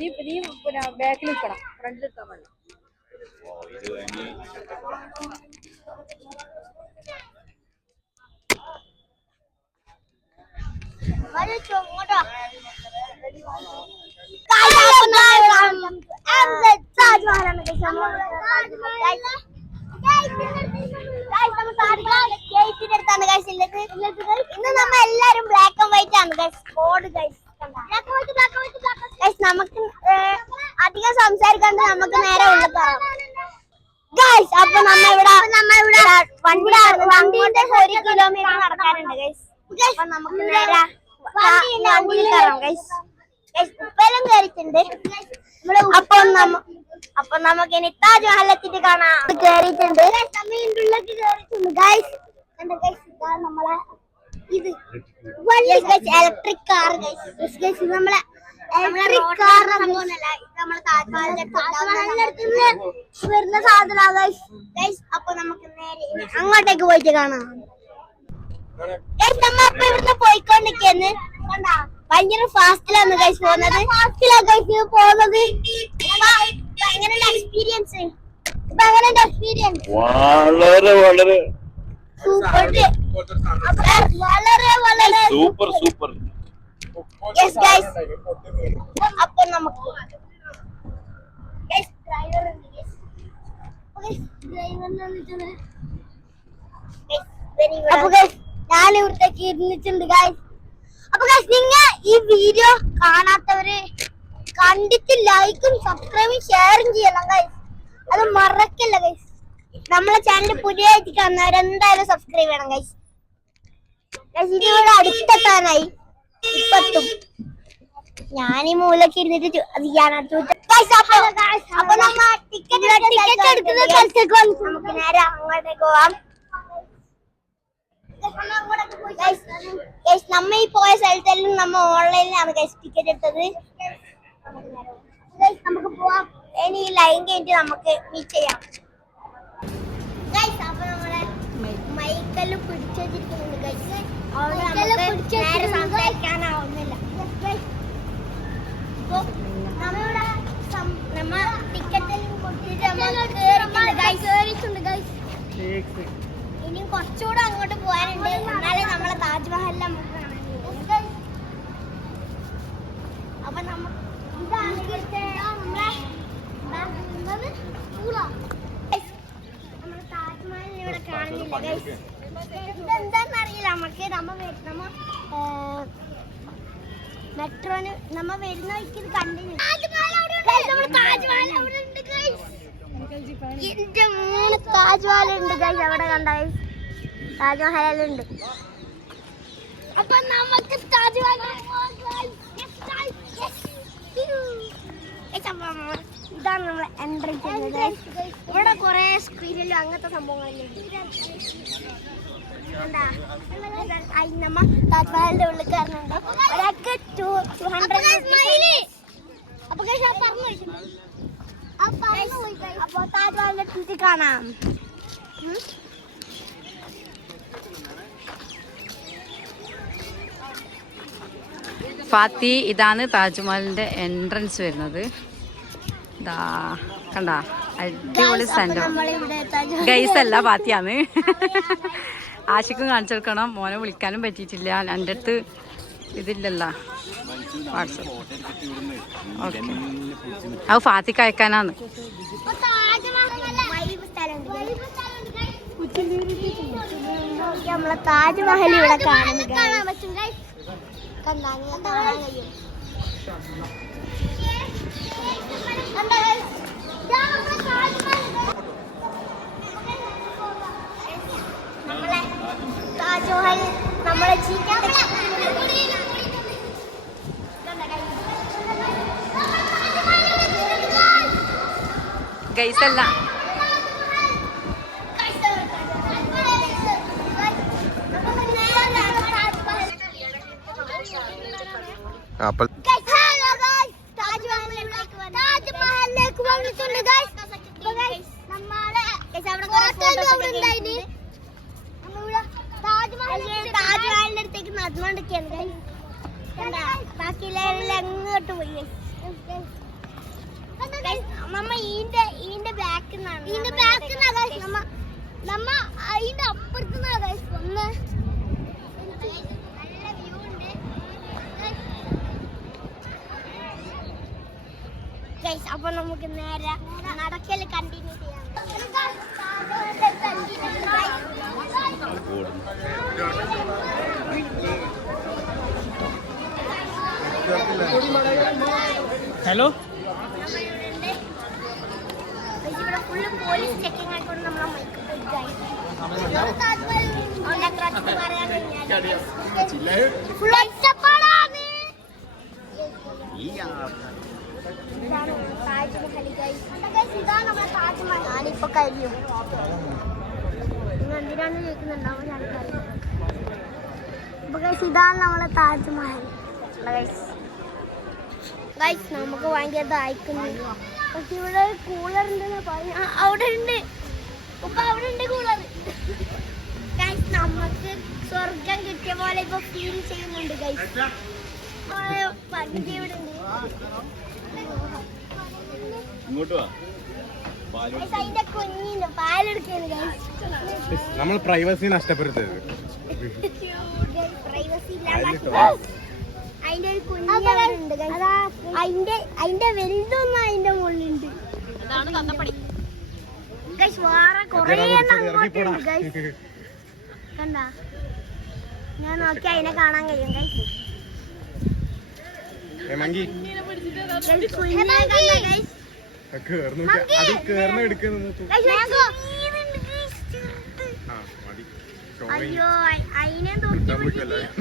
നീ പിന്നെ ബാക്കിൽ നിൽക്കണം, ഫ്രണ്ടിൽ നിൽക്കാൻ വേണ്ട. ഇന്ന് നമ്മ എല്ലാരും ബ്ലാക്ക് ആൻഡ് വൈറ്റ് ആണ് ബോർഡ് നമുക്ക് അധികം സംസാരിക്കാണ്ട് നമുക്ക് നേരെ ഉള്ളിൽ കയറാം. ഗൈസ് അപ്പൊ നമ്മ ഇവിടെ വണ്ടിയുടെ 1 കിലോമീറ്റർ നടക്കാനുണ്ട് ഗൈസ്. അപ്പൊ നമുക്ക് നേരെ വണ്ടിയിൽ കയറാം ഗൈസ്. ഉപ്പേലും കയറിയിട്ടുണ്ട്. അപ്പൊ നമുക്ക് ഇനി താജ്മഹൽ എത്തിയിട്ട് കാണാം. കയറിയിട്ടുണ്ട് ഗൈസ്. നമ്മളെ ഇത് ഇലക്ട്രിക് കാർ ഗൈസ്. നമ്മളെ ഇലക്ട്രിക് കാർ നമ്മളെ താജ്മഹലിന്റെ അടുത്ത് വരുന്ന സാധനമാണ് ഗൈസ്. അപ്പൊ നമുക്ക് നേരെ അങ്ങോട്ടേക്ക് പോയിട്ട് കാണാം. നമ്മ ഇപ്പൊ ഇവിടുന്ന് പോയിക്കൊണ്ടിരിക്കുന്നു. കണ്ടാ ഭയങ്കര ഫാസ്റ്റിലാണ് ഗൈസ് പോകുന്നത്. എക്സ്പീരിയൻസ് വളരെ വളരെ വളരെ സൂപ്പർ സൂപ്പർ. അപ്പൊ നമുക്ക് ഞാൻ ഇവിടത്തേക്ക് ഇരുന്നിട്ടുണ്ട് ഗൈസ്. അപ്പൊ ഗൈസ് നിങ്ങൾ ഈ വീഡിയോ കാണാത്തവര് കണ്ടിട്ട് ലൈക്കും സബ്സ്ക്രൈബും ഷെയറും ചെയ്യണം ഗൈസ്. അത് മറക്കല്ല ഗൈസ്. നമ്മളെ ചാനൽ പുതിയതായിട്ട് കാണുന്നവർ എന്തായാലും സബ്സ്ക്രൈബ് ചെയ്യണം ഗൈസ്. ഇതിവിടെ അടുത്തെത്താനായി ഇപ്പത്തും. ഞാൻ ഈ മൂലക്ക് ഇരുന്നിട്ട് അപ്പൊ നമ്മ ടിക്കറ്റ് എടുക്കുന്ന സ്ഥലത്തേക്ക് നമുക്ക് നേരെ അങ്ങോട്ടേക്ക് പോവാം. നമ്മ ഈ പോയ സ്ഥലത്തെല്ലാം നമ്മ ഓൺലൈനിലാണ് ടിക്കറ്റ് എടുത്തത്. നമുക്ക് പോവാം. ഇനി ലൈൻ കഴിഞ്ഞിട്ട് നമുക്ക് മീറ്റ് ചെയ്യാം. അപ്പൊ നമ്മളെ മൈക്കെല്ലാം പിടിച്ചു വെച്ചിട്ടുണ്ട് ഗൈസ്. നേരെ സംസാരിക്കാനാവുന്നില്ല. നമ്മ ടിക്കറ്റെല്ലാം കൊടുത്തിട്ട് ഗൈസ്. ഇനിയും കുറച്ചുകൂടെ അങ്ങോട്ട് പോകാനുണ്ട്. എന്നാലേ നമ്മളെ താജ്മഹലിൽ നമുക്ക് കാണാൻ. അപ്പൊ ഇതാണ് ഇവിടുത്തെ നമ്മളെ താജ്മഹൽ ഇവിടെ കാണുന്നില്ല ഗൈസ്. ഇതെന്താന്നറിയില്ല നമുക്ക്. മെട്രോന് നമ്മ വരുന്ന വഴിക്ക് ഇത് കണ്ടില്ല. താജ്മഹൽ ഉണ്ട് ഗൈസ്. അവിടെ കണ്ട ഗൈസ് താജ്മഹലുണ്ട്. അപ്പൊ നമുക്ക് താജ്മഹൽ ഇതാണ് നമ്മളെ എൻട്രൻസ്. ഇവിടെ കുറെ സ്ക്രീനിലും അങ്ങനത്തെ സംഭവങ്ങളിലുണ്ട്. നമ്മ താജ്മഹലിന്റെ ഉള്ളിൽ കയറുന്നുണ്ട്. ഒരാൾക്ക് 200. അപ്പൊ താജ്മഹലിന്റെ ചുറ്റി കാണാം. ഫാത്തി, ഇതാണ് താജ്മഹലിന്റെ എൻട്രൻസ് വരുന്നത്. ഇതാ കണ്ടാ, അടിപൊളി സ്ഥലം. ഗൈസ് അല്ല, ഫാത്തിയാണ്. ആഷിക്കും കാണിച്ചു കൊടുക്കണം. മോനെ വിളിക്കാനും പറ്റിയിട്ടില്ല. എൻ്റെ അടുത്ത് ഇതില്ലല്ലോ വാട്സപ്പ്. ഓക്കെ, അത് ഫാത്തിക്ക് അയക്കാനാണ്. നമ്മളെ താജ്മഹൽ ഇവിടെ കാണാൻ പറ്റും. നമ്മളെ താജ്മഹൽ നമ്മളെ ഗൈസ് അല്ല, താജ്മഹലിലേക്ക് വന്നിട്ടുണ്ട് ഗൈസ്. താജ്മഹലിന്റെ അടുത്തേക്ക് നടന്നുകൊണ്ടിരിക്കുകയാണ് ഗൈസ്. ബാക്കിയുള്ള അങ്ങോട്ട് പോയി. നമ്മ ഈന്റെ ബാക്കിൽ നമ്മ അതിന്റെ അപ്പുറത്തുനിന്നാ ഒന്ന് നല്ല വ്യൂ ഉണ്ട് ഗൈസ്. അപ്പൊ നമുക്ക് നേരെ നടക്കല് കണ്ടിന്യൂ ചെയ്യാം. ഹലോ, ഇവിടെ ഫുള്ള് പോലീസ് ചെക്കിംഗ് ആയിക്കൊണ്ട് നമ്മളെ മൈക്ക് ഞാനിപ്പോ കഴിയും. നിങ്ങൾ എന്തിനാണ് ചോദിക്കുന്നുണ്ടാവും ഞാനിക്കറിയാം. ഇതാണ് നമ്മളെ താജ്മഹൽ. ഗൈസ് നമുക്ക് ഭയങ്കര ദാഹിക്കുന്നു. പക്ഷെ ഇവിടെ കൂളർ ഉണ്ടെന്ന് പറഞ്ഞു. അവിടെ ഉണ്ട്, ഇപ്പൊ അവിടെ ഉണ്ട് കൂളർ. ഗൈസ് നമുക്ക് സ്വർഗം കിട്ടിയ പോലെ ഇപ്പൊ ഫീൽ ചെയ്യുന്നുണ്ട് ഗൈസ്. പകുതി ഇവിടെ ഉണ്ട്. അതിന്റെ കുഞ്ഞിന് പാലെടുക്കുന്നു ഗൈസ്. നമ്മൾ പ്രൈവസി നഷ്ടപ്പെടുത്തരുത്. പ്രൈവസി ഇല്ലാതെ അതിന്റെ ഒരു കുഞ്ഞുണ്ട്. അതിന്റെ വലുതൊന്നും അതിന്റെ മുകളിലുണ്ട്. വേറെ കൊറേ അങ്ങോട്ടുണ്ട് ഗൈസ്. കണ്ട ഞാൻ നോക്കി അതിനെ കാണാൻ കഴിയും ഗൈസ്. അയ്യോ അതിനെ നോക്കി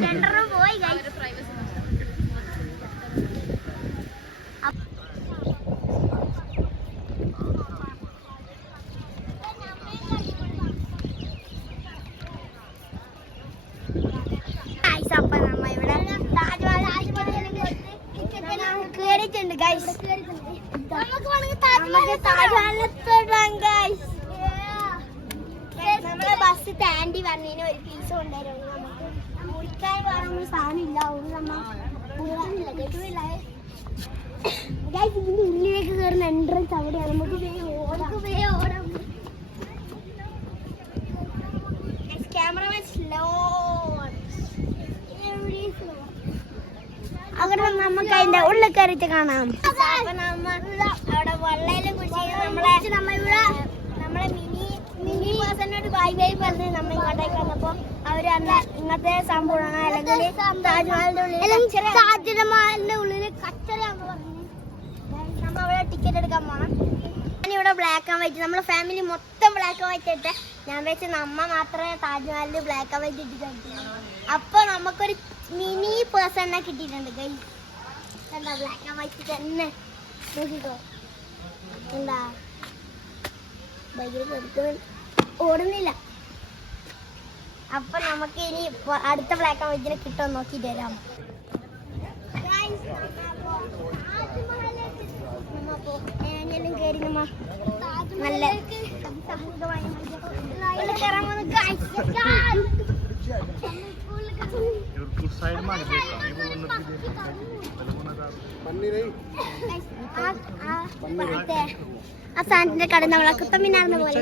രണ്ടര പോയി ഗൈസ്. കേറിയിട്ടുണ്ട് ഗൈസ്. നമ്മളെ ബസ് സ്റ്റാൻഡിൽ വന്നതിന് ഒരു പീസ് കൊണ്ടുവരും. നമുക്ക് മുറിക്കാൻ വേറെ സാധനം ഇല്ല. ഇതിന്റെ ഉള്ളിലേക്ക് കയറുന്ന എൻട്രൻസ് അവിടെയാണ്. നമുക്ക് ഓടാം. Cameraman slow. അവിടെ നമുക്ക് അതിന്റെ ഉള്ളിൽ കയറിയിട്ട് കാണാം. അപ്പൊ നമ്മ അവിടെ വെള്ളയിലും കുറിച്ച് നമ്മളെ മിനി പേഴ്സണോട് ബൈ പറഞ്ഞ് നമ്മ ഇങ്ങോട്ടേക്ക് വന്നപ്പോ അവര് ഇങ്ങനത്തെ സംഭവമാണ് അല്ലെങ്കിൽ താജ്മഹലിന്റെ ഉള്ളില് കച്ചറയാന്ന് പറഞ്ഞു. നമ്മ അവിടെ ടിക്കറ്റ് എടുക്കാൻ പോണം. ഞാനിവിടെ ബ്ലാക്ക് ആൻഡ് വൈറ്റ്, നമ്മളെ ഫാമിലി മൊത്തം ബ്ലാക്ക് ആൻഡ് വൈറ്റ് ഇട്ട് ഞാൻ വെച്ച് നമ്മ മാത്രമേ താജ്മഹലിൽ ബ്ലാക്ക് ആൻഡ് വൈറ്റ് ഇട്ട് കളിക്കുള്ളൂ. അപ്പൊ നമുക്കൊരു മിനി പേഴ്സണിനെ കിട്ടിയിട്ടുണ്ട് ഗൈസ്. എന്താ ബ്ലാക്ക് ആൻഡ് വൈറ്റ് തന്നെ നോക്കിക്കോ. എന്താ ബൈക്കിൽ ഓടുന്നില്ല. അപ്പൊ നമുക്ക് ഇനി അടുത്ത ബ്ലാക്ക് ആൻഡ് വൈറ്റിനെ കിട്ടുമോ നോക്കി തരാം. എങ്ങനെയും കയറി നമ്മ നല്ല കയറാൻ ആ സാധനത്തിന്റെ കട നമ്മളെ കുത്തമ്മിനാർന്ന പോലെ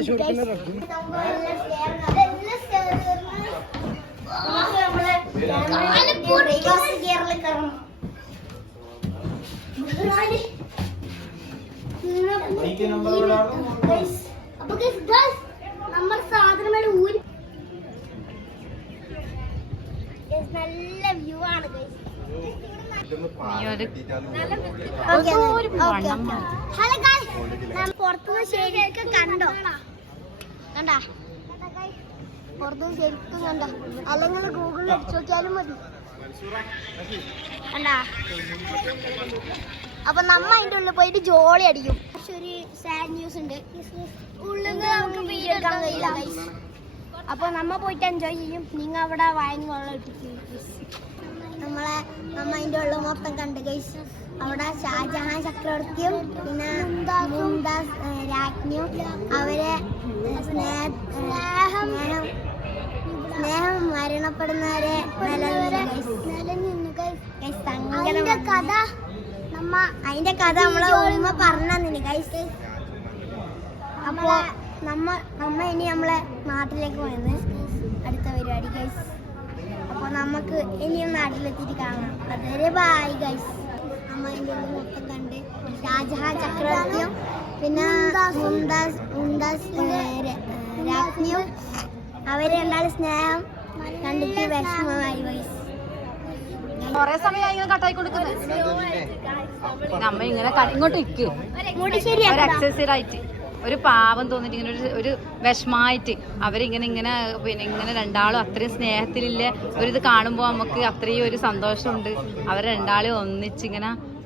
നമ്മൾ സാധനങ്ങൾ ഊരി നല്ല വ്യൂ ആണ് പുറത്തുനിന്ന് ശരിയൊക്കെ കണ്ടോ? കണ്ടാ പുറത്തുനിന്ന് ശരിക്കും കണ്ടോ? അല്ലെങ്കിൽ ഗൂഗിളിൽ അടിച്ചു നോക്കിയാലും മതി. കണ്ടാ? അപ്പൊ നമ്മ അതിന്റെ ഉള്ളിൽ പോയിട്ട് ജോളി അടിക്കും. പക്ഷെ ഒരു സാഡ് ന്യൂസ് ഉണ്ട്, ഉള്ളിൽ നിന്ന് നമുക്ക് വീഡിയോ എടുക്കാൻ കഴിയില്ല ഗൈസ്. അപ്പൊ നമ്മ പോയിട്ട് എൻജോയ് ചെയ്യും. നിങ്ങൾ അവിടെ വയന് വെള്ളം ഇട്ടിട്ട് നമ്മ അതിന്റെ ഉള്ളിൽ മൊത്തം കണ്ട് ഗൈസ്. അവിടെ ഷാജഹാൻ ചക്രവർത്തിയും പിന്നെ മുംതാസ് രാജ്ഞിയും അവരെ സ്നേഹം മരണപ്പെടുന്നവരെ കഥ നമ്മ അതിന്റെ കഥ നമ്മളെ ഉമ്മ പറഞ്ഞു ഗൈസ്. അപ്പൊ നമ്മ ഇനി നമ്മളെ നാട്ടിലേക്ക് പോയത് അടുത്ത പരിപാടി ഗൈസ്. അപ്പൊ നമുക്ക് ഇനിയും നാട്ടിലെത്തിയിട്ട് കാണാം. അതുവരെ ബൈ ഗൈസ്. നമ്മ അതിന്റെ ഉള്ളിൽ മൊത്തം കണ്ട് ഷാജഹാൻ ചക്രവർത്തിയും പിന്നെ മുംതാസ് രാജ്ഞിയും അവര് രണ്ടാളും സ്നേഹം കണ്ടിട്ട് വിഷമമായി ഗൈസ്. കൊറേ സമയം ഇങ്ങനെ കട്ടായി കൊടുക്കുന്നത് നമ്മ ഇങ്ങനെ ഇങ്ങോട്ട് ഇരിക്കും ഒരു എക്സസൈസ് ആയിട്ട് ഒരു പാവം തോന്നിട്ട് ഇങ്ങനെ ഒരു വിഷമായിട്ട് അവരിങ്ങനെ പിന്നെ ഇങ്ങനെ രണ്ടാളും അത്രയും സ്നേഹത്തിലില്ല ഒരിത് കാണുമ്പോൾ നമുക്ക് അത്രയും ഒരു സന്തോഷമുണ്ട്. അവർ രണ്ടാളും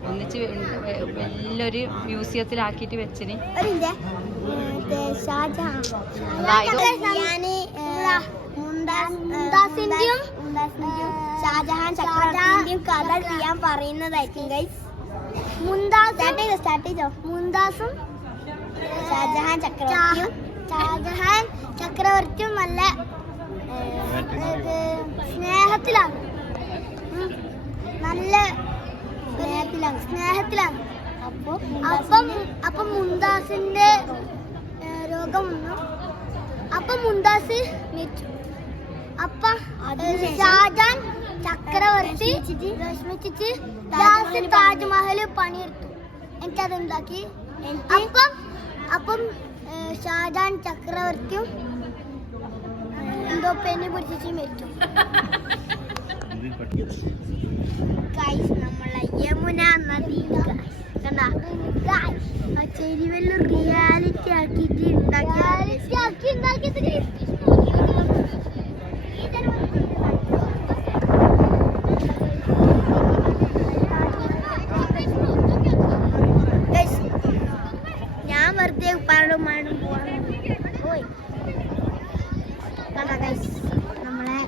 ഒന്നിച്ച് വലിയൊരു മ്യൂസിയത്തിലാക്കിയിട്ട് വെച്ചിന്. ഷാജഹാൻ ചക്രവർത്തിന്റെയും കഥ ചെയ്യാൻ പറയുന്നതായിരിക്കും ഗൈസ്. മുംതാസും ഷാജഹാൻ ചക്രവർത്തിയും നല്ല സ്നേഹത്തിലാണ്. നല്ല സ്നേഹത്തിലാണ്. അപ്പം മുംതാസിന്റെ രോഗം വന്നു. അപ്പം മുംതാസ് മരിച്ചു. അപ്പൊ ഷാജഹാൻ ചക്രവർത്തി വിഷമിച്ചിട്ട് താജ്മഹൽ പണിയെടുത്തു. എനിക്കത് ഉണ്ടാക്കി. അപ്പം ഷാജഹാൻ ചക്രവർത്തിയും എന്തോ പെണ്ണി പിടിച്ചിട്ട് മരിച്ചു. നമ്മളെ യമുന നദി കണ്ട ആ ചെരിവെല്ലാം റിയാലിറ്റി ആക്കിയിട്ട് ഉണ്ടാക്കി ഞാൻ വെറുതെ ഉപ്പാടും മാടും പോയി നമ്മളെ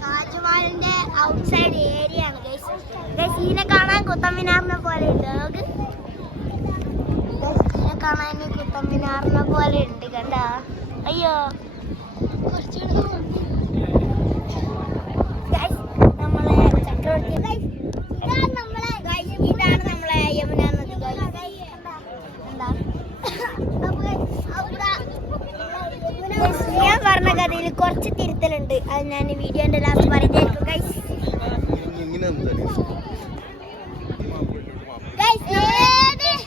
താജ്മഹലിന്റെ ഔട്ട്സൈഡ് ഏരിയ ആണ് ഗൈസ്. ഇതിനെ കാണാൻ കുത്തമ്മിനാറിനെ പോലെ ഉണ്ട്. ഇതിനെ കാണാൻ കുത്തമ്മിനാറിനെ പോലെ ഉണ്ട് കണ്ട. അയ്യോ നമ്മളെ ചക്രവർത്തി ഇതാണ് നമ്മളെ യമുന നദി. ഞാൻ പറഞ്ഞ കഥയിൽ കുറച്ച് തിരുത്തലുണ്ട്. അത് ഞാൻ വീഡിയോന്റെ ലാസ്റ്റ് പറയുന്നതായിരിക്കും ഗൈസ്.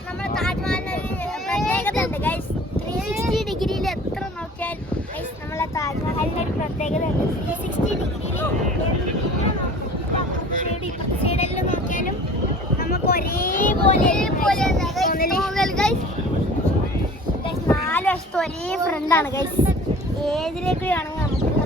നമ്മുടെ താജ്മഹലിന് പ്രത്യേകത ഉണ്ട് ഗൈസ്. 360 ഡിഗ്രിയിൽ എത്ര നോക്കിയാൽ ഗൈസ് നമ്മളെ താജ്മഹലിന്റെ ഒരു പ്രത്യേകത ഉണ്ട്. 360 ഡിഗ്രിയിൽ സൈഡെല്ലാം നോക്കിയാലും നമുക്ക് ഒരേപോലെ 4 വശത്തും ഒരേ ഫ്രണ്ടാണ് ഗൈസ്. ഏതിലേക്ക് വേണമെങ്കിൽ നമുക്ക്